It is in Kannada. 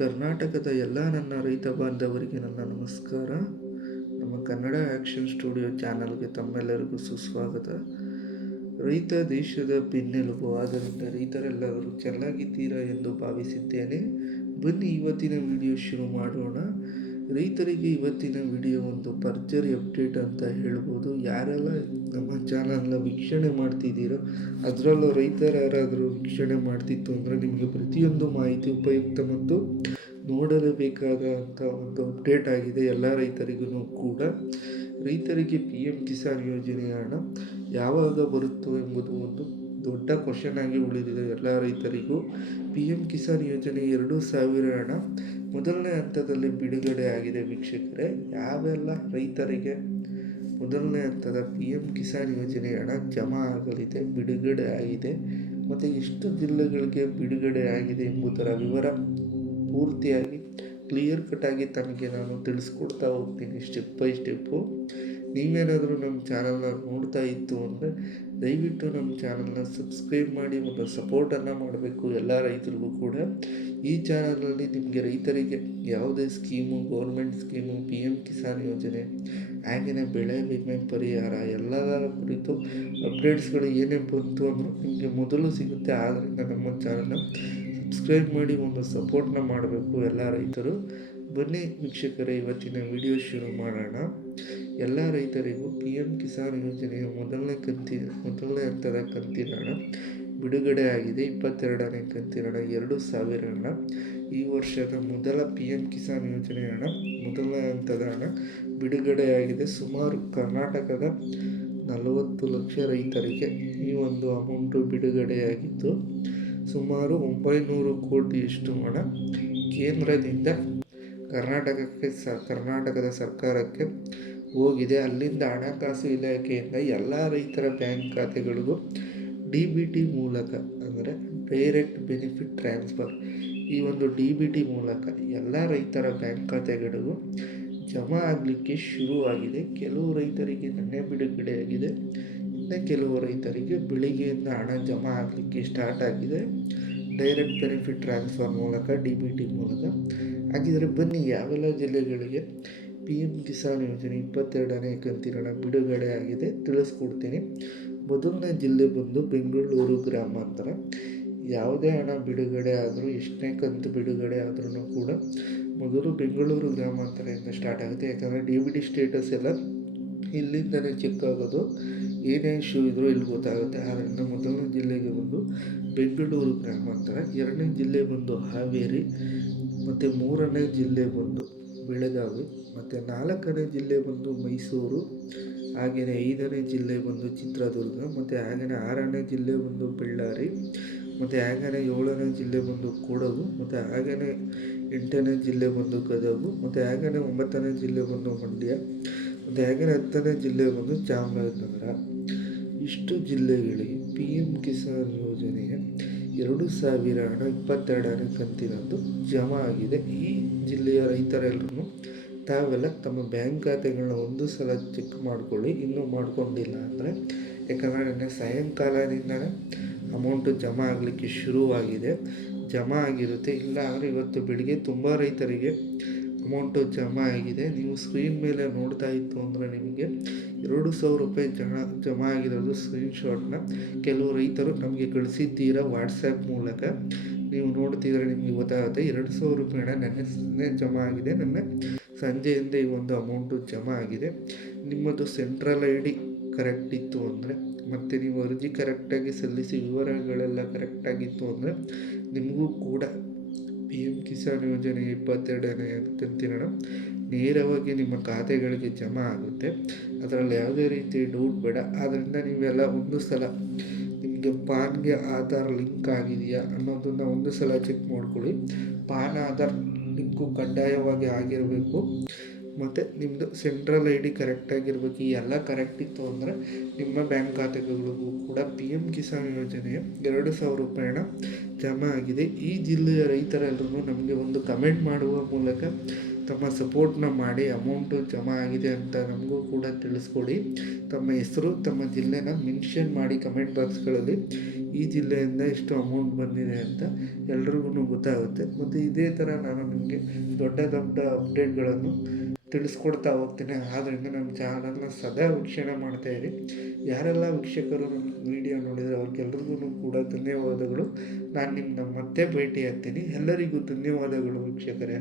ಕರ್ನಾಟಕದ ಎಲ್ಲ ನನ್ನ ರೈತ ಬಾಂಧವರಿಗೆ ನನ್ನ ನಮಸ್ಕಾರ. ನಮ್ಮ ಕನ್ನಡ ಆ್ಯಕ್ಷನ್ ಸ್ಟುಡಿಯೋ ಚಾನಲ್ಗೆ ತಮ್ಮೆಲ್ಲರಿಗೂ ಸುಸ್ವಾಗತ. ರೈತ ದೇಶದ ಬೆನ್ನೆಲುಬು, ಆದ್ದರಿಂದ ರೈತರೆಲ್ಲರೂ ಚೆನ್ನಾಗಿದ್ದೀರಾ ಎಂದು ಭಾವಿಸಿದ್ದೇನೆ. ಬನ್ನಿ ಇವತ್ತಿನ ವಿಡಿಯೋ ಶುರು ಮಾಡೋಣ. ರೈತರಿಗೆ ಇವತ್ತಿನ ವಿಡಿಯೋ ಒಂದು ಭರ್ಜರಿ ಅಪ್ಡೇಟ್ ಅಂತ ಹೇಳ್ಬೋದು. ಯಾರೆಲ್ಲ ನಮ್ಮ ಚಾನಲ್ನ ವೀಕ್ಷಣೆ ಮಾಡ್ತಿದ್ದೀರೋ, ಅದರಲ್ಲೂ ರೈತರು ಯಾರಾದರೂ ವೀಕ್ಷಣೆ ಮಾಡ್ತಿತ್ತು ಅಂದರೆ ನಿಮಗೆ ಪ್ರತಿಯೊಂದು ಮಾಹಿತಿ ಉಪಯುಕ್ತ ಮತ್ತು ನೋಡಲೇಬೇಕಾದಂಥ ಒಂದು ಅಪ್ಡೇಟ್ ಆಗಿದೆ. ಎಲ್ಲ ರೈತರಿಗೂ ಕೂಡ ರೈತರಿಗೆ PM ಕಿಸಾನ್ ಯೋಜನೆಯ ಹಣ ಯಾವಾಗ ಬರುತ್ತೋ ಎಂಬುದು ಒಂದು ದೊಡ್ಡ ಕ್ವಶನ್ ಆಗಿ ಉಳಿದಿದೆ. ಎಲ್ಲ ರೈತರಿಗೂ PM ಕಿಸಾನ್ ಯೋಜನೆ 2,000 ಹಣ ಮೊದಲನೇ ಹಂತದಲ್ಲಿ ಬಿಡುಗಡೆ ಆಗಿದೆ. ವೀಕ್ಷಕರೇ, ಯಾವೆಲ್ಲ ರೈತರಿಗೆ ಮೊದಲನೇ ಹಂತದ PM ಕಿಸಾನ್ ಯೋಜನೆ ಹಣ ಜಮಾ ಆಗಲಿದೆ, ಬಿಡುಗಡೆ ಆಗಿದೆ ಮತ್ತು ಎಷ್ಟು ಜಿಲ್ಲೆಗಳಿಗೆ ಬಿಡುಗಡೆ ಆಗಿದೆ ಎಂಬುದರ ವಿವರ ಪೂರ್ತಿಯಾಗಿ ಕ್ಲಿಯರ್ ಕಟ್ ಆಗಿ ತಮಗೆ ನಾನು ತಿಳಿಸ್ಕೊಡ್ತಾ ಹೋಗ್ತೀನಿ ಸ್ಟೆಪ್ ಬೈ ಸ್ಟೆಪ್ಪು. ನೀವೇನಾದರೂ ನಮ್ಮ ಚಾನಲ್ನ ನೋಡ್ತಾ ಇತ್ತು ಅಂದರೆ ದಯವಿಟ್ಟು ನಮ್ಮ ಚಾನಲ್ನ ಸಬ್ಸ್ಕ್ರೈಬ್ ಮಾಡಿ ಒಂದು ಸಪೋರ್ಟನ್ನು ಮಾಡಬೇಕು. ಎಲ್ಲ ರೈತರಿಗೂ ಕೂಡ ಈ ಚಾನಲ್ನಲ್ಲಿ ನಿಮಗೆ ರೈತರಿಗೆ ಯಾವುದೇ scheme, government scheme, PM Kisan ಯೋಜನೆ, ಹಾಗೆಯೇ ಬೆಳೆ ವಿಮೆ ಪರಿಹಾರ ಎಲ್ಲದರ ಕುರಿತು ಅಪ್ಡೇಟ್ಸ್ಗಳು ಏನೇ ಬಂತು ಅಂದರೂ ನಿಮಗೆ ಮೊದಲು ಸಿಗುತ್ತೆ. ಆದ್ದರಿಂದ ನಮ್ಮ ಚಾನಲ್ನ ಸಬ್ಸ್ಕ್ರೈಬ್ ಮಾಡಿ ಒಂದು ಸಪೋರ್ಟ್ನ ಮಾಡಬೇಕು ಎಲ್ಲ ರೈತರು. ಬನ್ನಿ ವೀಕ್ಷಕರೇ, ಇವತ್ತಿನ ವಿಡಿಯೋ ಶುರು ಮಾಡೋಣ. ಎಲ್ಲ ರೈತರಿಗೂ PM ಕಿಸಾನ್ ಯೋಜನೆಯ ಮೊದಲನೇ ಹಂತದ ಕಂತಿನ ಹಣ ಬಿಡುಗಡೆ ಆಗಿದೆ. 22ನೇ ಕಂತಿನ ಹಣ 2,000 ಹಣ ಈ ವರ್ಷದ ಮೊದಲ PM ಕಿಸಾನ್ ಯೋಜನೆ ಹಣ ಮೊದಲನೇ ಹಂತದ ಹಣ ಬಿಡುಗಡೆಯಾಗಿದೆ. ಸುಮಾರು ಕರ್ನಾಟಕದ 40 ಲಕ್ಷ ರೈತರಿಗೆ ಈ ಒಂದು ಅಮೌಂಟು ಬಿಡುಗಡೆಯಾಗಿದ್ದು, ಸುಮಾರು 900 ಕೋಟಿಯಷ್ಟು ಹಣ ಕೇಂದ್ರದಿಂದ ಕರ್ನಾಟಕದ ಸರ್ಕಾರಕ್ಕೆ ಹೋಗಿದೆ. ಅಲ್ಲಿಂದ ಹಣಕಾಸು ಇಲಾಖೆಯಿಂದ ಎಲ್ಲ ರೈತರ ಬ್ಯಾಂಕ್ ಖಾತೆಗಳಿಗೂ DBT ಮೂಲಕ, ಅಂದರೆ ಡೈರೆಕ್ಟ್ ಬೆನಿಫಿಟ್ ಟ್ರಾನ್ಸ್ಫರ್, ಈ ಒಂದು DBT ಮೂಲಕ ಎಲ್ಲ ರೈತರ ಬ್ಯಾಂಕ್ ಖಾತೆಗಳಿಗೂ ಜಮಾ ಆಗಲಿಕ್ಕೆ ಶುರುವಾಗಿದೆ. ಕೆಲವು ರೈತರಿಗೆ ನಿನ್ನೆ ಬಿಡುಗಡೆಯಾಗಿದೆ, ಇನ್ನು ಕೆಲವು ರೈತರಿಗೆ ಬೆಳಿಗ್ಗೆಯಿಂದ ಹಣ ಜಮಾ ಆಗಲಿಕ್ಕೆ ಸ್ಟಾರ್ಟ್ ಆಗಿದೆ ಡೈರೆಕ್ಟ್ ಬೆನಿಫಿಟ್ ಟ್ರಾನ್ಸ್ಫರ್ ಮೂಲಕ, DBT ಮೂಲಕ. ಹಾಗಿದ್ರೆ ಬನ್ನಿ, ಯಾವೆಲ್ಲ ಜಿಲ್ಲೆಗಳಿಗೆ PM ಕಿಸಾನ್ ಯೋಜನೆ 22ನೇ ಕಂತಿನ ಹಣ ಬಿಡುಗಡೆ ಆಗಿದೆ ತಿಳಿಸ್ಕೊಡ್ತೀನಿ. ಮೊದಲನೇ ಜಿಲ್ಲೆ ಬಂದು ಬೆಂಗಳೂರು ಗ್ರಾಮಾಂತರ. ಯಾವುದೇ ಹಣ ಬಿಡುಗಡೆ ಆದರೂ, ಎಷ್ಟನೇ ಕಂತು ಬಿಡುಗಡೆ ಆದ್ರೂ ಕೂಡ ಮೊದಲು ಬೆಂಗಳೂರು ಗ್ರಾಮಾಂತರದಿಂದ ಸ್ಟಾರ್ಟ್ ಆಗುತ್ತೆ. ಯಾಕಂದರೆ DBT ಸ್ಟೇಟಸ್ ಎಲ್ಲ ಇಲ್ಲಿಂದಲೇ ಚೆಕ್ ಆಗೋದು, ಏನೇ ಇಶ್ಯೂ ಇದ್ರೂ ಇಲ್ಲಿ ಗೊತ್ತಾಗುತ್ತೆ. ಆದ್ದರಿಂದ ಮೊದಲನೇ ಜಿಲ್ಲೆಗೆ ಬಂದು ಬೆಂಗಳೂರು ಗ್ರಾಮಾಂತರ, ಎರಡನೇ ಜಿಲ್ಲೆ ಬಂದು ಹಾವೇರಿ, ಮತ್ತು ಮೂರನೇ ಜಿಲ್ಲೆ ಬಂದು ಬೆಳಗಾವಿ, ಮತ್ತು ನಾಲ್ಕನೇ ಜಿಲ್ಲೆ ಬಂದು ಮೈಸೂರು, ಹಾಗೆಯೇ 5ನೇ ಜಿಲ್ಲೆ ಬಂದು ಚಿತ್ರದುರ್ಗ, ಮತ್ತು ಹಾಗೆಯೇ 6ನೇ ಜಿಲ್ಲೆ ಬಂದು ಬಳ್ಳಾರಿ, ಮತ್ತು ಹಾಗೆಯೇ 7ನೇ ಜಿಲ್ಲೆ ಬಂದು ಕೊಡಗು, ಮತ್ತು ಹಾಗೆಯೇ 8ನೇ ಜಿಲ್ಲೆ ಬಂದು ಗದಗು, ಮತ್ತು ಹಾಗೆಯೇ 9ನೇ ಜಿಲ್ಲೆ ಬಂದು ಮಂಡ್ಯ, ಮತ್ತು ಹಾಗೆಯೇ 10ನೇ ಜಿಲ್ಲೆ ಬಂದು ಚಾಮರಾಜನಗರ. ಇಷ್ಟು ಜಿಲ್ಲೆಗಳಿಗೆ PM ಕಿಸಾನ್ ಯೋಜನೆಯ 2,000 ಹಣ 22ನೇ ಕಂತಿನಂದು ಜಮಾ ಆಗಿದೆ. ಈ ಜಿಲ್ಲೆಯ ರೈತರೆಲ್ಲರೂ ತಾವೆಲ್ಲ ತಮ್ಮ ಬ್ಯಾಂಕ್ ಖಾತೆಗಳನ್ನ ಒಂದು ಸಲ ಚೆಕ್ ಮಾಡ್ಕೊಳ್ಳಿ, ಇನ್ನೂ ಮಾಡ್ಕೊಂಡಿಲ್ಲ ಅಂದರೆ. ಯಾಕಂದರೆ ನಿನ್ನೆ ಸಾಯಂಕಾಲದಿಂದಲೇ ಅಮೌಂಟು ಜಮಾ ಆಗಲಿಕ್ಕೆ ಶುರುವಾಗಿದೆ, ಜಮಾ ಆಗಿರುತ್ತೆ. ಇಲ್ಲ ಅಂದರೆ ಇವತ್ತು ಬೆಳಿಗ್ಗೆ ತುಂಬ ರೈತರಿಗೆ ಅಮೌಂಟು ಜಮಾ ಆಗಿದೆ. ನೀವು ಸ್ಕ್ರೀನ್ ಮೇಲೆ ನೋಡ್ತಾ ಇತ್ತು ಅಂದರೆ ನಿಮಗೆ 2,000 ರೂಪಾಯಿ ಜಮಾ ಆಗಿರೋದು ಸ್ಕ್ರೀನ್ಶಾಟ್ನ ಕೆಲವು ರೈತರು ನಮಗೆ ಕಳಿಸಿದ್ದೀರಾ ವಾಟ್ಸಪ್ ಮೂಲಕ. ನೀವು ನೋಡ್ತಿದ್ರೆ ನಿಮಗೆ ಗೊತ್ತಾಗುತ್ತೆ. 2,000 ರೂಪಾಯಿ ಹಣ ನೆನ್ನೆ ಜಮಾ ಆಗಿದೆ. ನೆನ್ನೆ ಸಂಜೆಯಿಂದ ಈ ಒಂದು ಅಮೌಂಟು ಜಮಾ ಆಗಿದೆ. ನಿಮ್ಮದು ಸೆಂಟ್ರಲ್ ID ಕರೆಕ್ಟ್ ಇತ್ತು ಅಂದರೆ, ಮತ್ತು ನೀವು ಅರ್ಜಿ ಕರೆಕ್ಟಾಗಿ ಸಲ್ಲಿಸಿ ವಿವರಗಳೆಲ್ಲ ಕರೆಕ್ಟಾಗಿತ್ತು ಅಂದರೆ ನಿಮಗೂ ಕೂಡ PM ಕಿಸಾನ್ ಯೋಜನೆ 22ನೇ ಕಂತಿನ ಹಣ ನೇರವಾಗಿ ನಿಮ್ಮ ಖಾತೆಗಳಿಗೆ ಜಮಾ ಆಗುತ್ತೆ. ಅದರಲ್ಲಿ ಯಾವುದೇ ರೀತಿ ಡೌಟ್ ಬೇಡ. ಆದ್ದರಿಂದ ನೀವೆಲ್ಲ ಒಂದು ಸಲ ನಿಮಗೆ ಪಾನ್ಗೆ ಆಧಾರ್ ಲಿಂಕ್ ಆಗಿದೆಯಾ ಅನ್ನೋದನ್ನು ಒಂದು ಸಲ ಚೆಕ್ ಮಾಡ್ಕೊಳ್ಳಿ. ಪಾನ್ ಆಧಾರ್ ಲಿಂಕು ಕಡ್ಡಾಯವಾಗಿ ಆಗಿರಬೇಕು, ಮತ್ತು ನಿಮ್ಮದು ಸೆಂಟ್ರಲ್ ID ಕರೆಕ್ಟಾಗಿರ್ಬೇಕು. ಈ ಎಲ್ಲ ಕರೆಕ್ಟ್ ಇತ್ತು ಅಂದರೆ ನಿಮ್ಮ ಬ್ಯಾಂಕ್ ಖಾತೆಗಳಿಗೂ ಕೂಡ PM ಕಿಸಾನ್ ಯೋಜನೆಯ 2,000 ರೂಪಾಯಿ ಹಣ ಜಮಾ ಆಗಿದೆ. ಈ ಜಿಲ್ಲೆಯ ರೈತರೆಲ್ಲರೂ ನಮಗೆ ಒಂದು ಕಮೆಂಟ್ ಮಾಡುವ ಮೂಲಕ ತಮ್ಮ ಸಪೋರ್ಟ್ನ ಮಾಡಿ ಅಮೌಂಟು ಜಮಾ ಆಗಿದೆ ಅಂತ ನಮಗೂ ಕೂಡ ತಿಳಿಸ್ಕೊಡಿ. ತಮ್ಮ ಹೆಸರು ತಮ್ಮ ಜಿಲ್ಲೆನ ಮೆನ್ಷನ್ ಮಾಡಿ ಕಮೆಂಟ್ ಬಾಕ್ಸ್ಗಳಲ್ಲಿ ಈ ಜಿಲ್ಲೆಯಿಂದ ಇಷ್ಟು ಅಮೌಂಟ್ ಬಂದಿದೆ ಅಂತ ಎಲ್ರಿಗೂ ಗೊತ್ತಾಗುತ್ತೆ. ಮತ್ತು ಇದೇ ಥರ ನಾನು ನಿಮಗೆ ದೊಡ್ಡ ದೊಡ್ಡ ಅಪ್ಡೇಟ್ಗಳನ್ನು ತಿಳಿಸ್ಕೊಡ್ತಾ ಹೋಗ್ತೇನೆ. ಆದ್ದರಿಂದ ನಮ್ಮ ಚಾನಲ್ನ ಸದಾ ವೀಕ್ಷಣೆ ಮಾಡ್ತಾಯಿರಿ. ಯಾರೆಲ್ಲ ವೀಕ್ಷಕರು ನಮ್ಮ ವಿಡಿಯೋ ನೋಡಿದರೆ ಅವ್ರಿಗೆಲ್ರಿಗೂ ಕೂಡ ಧನ್ಯವಾದಗಳು. ನಾನು ನಿಮ್ಮನ್ನ ಮತ್ತೆ ಭೇಟಿ ಆಗ್ತೀನಿ. ಎಲ್ಲರಿಗೂ ಧನ್ಯವಾದಗಳು ವೀಕ್ಷಕರೇ.